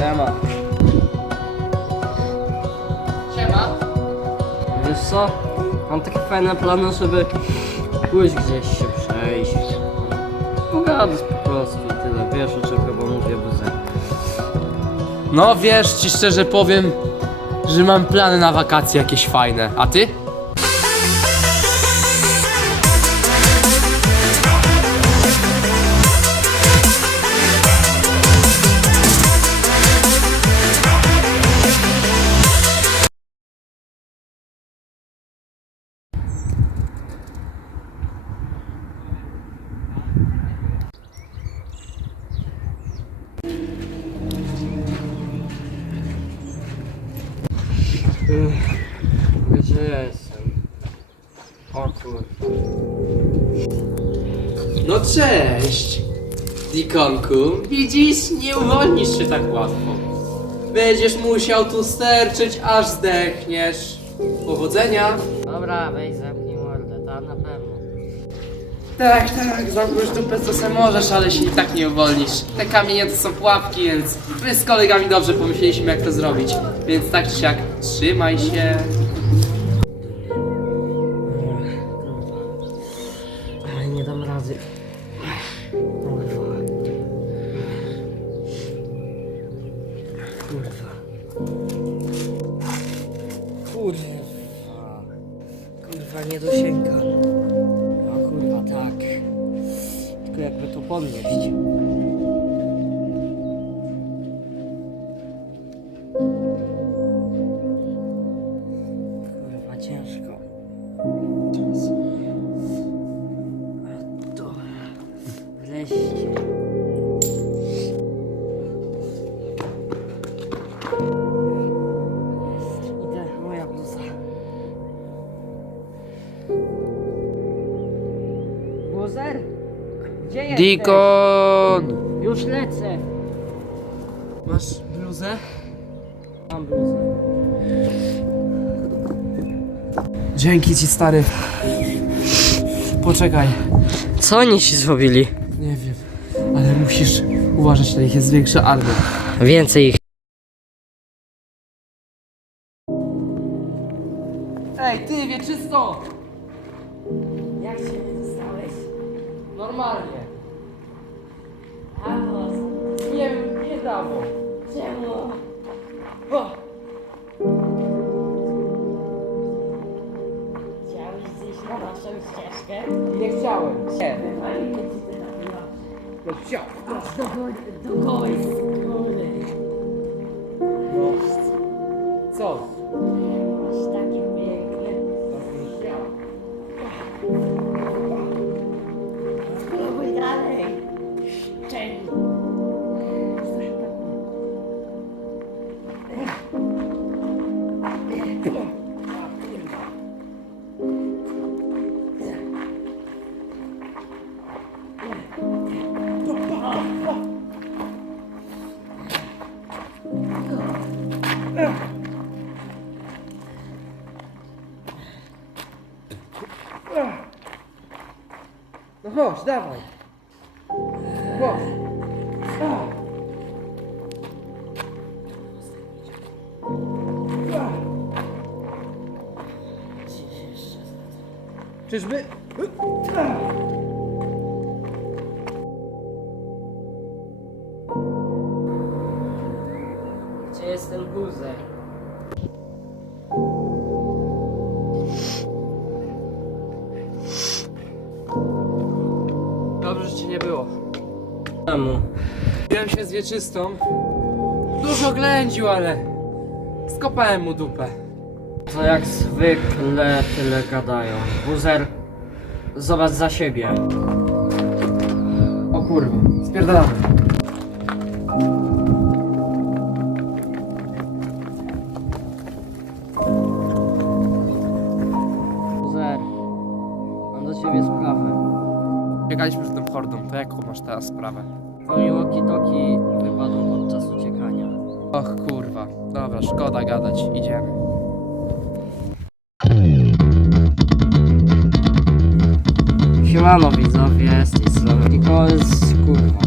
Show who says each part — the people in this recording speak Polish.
Speaker 1: Siema.
Speaker 2: Siema.
Speaker 1: Wiesz co? Mam takie fajne plany, żeby pójść gdzieś się przejść. Pogadać po prostu i tyle. Wiesz o czym chyba mówię bez
Speaker 2: No wiesz, ci szczerze powiem, że mam plany na wakacje jakieś fajne. A ty?
Speaker 1: Jestem? O kur...
Speaker 2: No cześć, Dikonku. Widzisz, nie uwolnisz się tak łatwo. Będziesz musiał tu sterczyć, aż zdechniesz. Powodzenia.
Speaker 1: Dobra, weź zamknij mordę, to na pewno.
Speaker 2: Tak, tak, zamknąć dupę co se możesz, ale się i tak nie uwolnisz. Te kamienie to są pułapki, więc my z kolegami dobrze pomyśleliśmy jak to zrobić. Więc tak czy siak, trzymaj się.
Speaker 1: Kurwa. Kurwa. Kurwa, nie dosięgam. No kurwa, tak. Tylko jakby to podnieść. Buzer? Gdzie jesteś?
Speaker 2: Dikon!
Speaker 1: Już lecę.
Speaker 2: Masz bluzę?
Speaker 1: Mam bluzę.
Speaker 2: Dzięki ci stary. Poczekaj,
Speaker 1: Co oni ci zrobili?
Speaker 2: nie wiem, ale musisz uważać na nich, jest większa armia.
Speaker 1: Więcej ich.
Speaker 2: Ej, ty wieczysto!
Speaker 1: Jak się?
Speaker 2: Normalnie.
Speaker 1: Halo,
Speaker 2: Nie wiem, nie dało.
Speaker 1: czemu?
Speaker 2: O,
Speaker 1: Chciałeś zejść na naszą ścieżkę?
Speaker 2: nie chciałem. Nie,
Speaker 1: nabiła.
Speaker 2: nie chciałem.
Speaker 1: Do, go- do skóry.
Speaker 2: No, co? No chodź, dawaj. Chodź. Czyżby?
Speaker 1: Gdzie jest ten buzer?
Speaker 2: Dobrze, że cię nie było.
Speaker 1: Czemu?
Speaker 2: Biłem się z wieczystą. Dużo ględził, ale skopałem mu dupę.
Speaker 1: To jak zwykle tyle gadają. Buzer, zobacz za siebie.
Speaker 2: O kurwa, spierdalamy. Biegaliśmy z tym hordą, to jaką masz teraz sprawę?
Speaker 1: Twoi walkie-talkie wypadło podczas uciekania.
Speaker 2: Och kurwa, dobra, szkoda gadać, idziemy.
Speaker 1: Siemano widzowie, z tej strony Nikols, kurwa.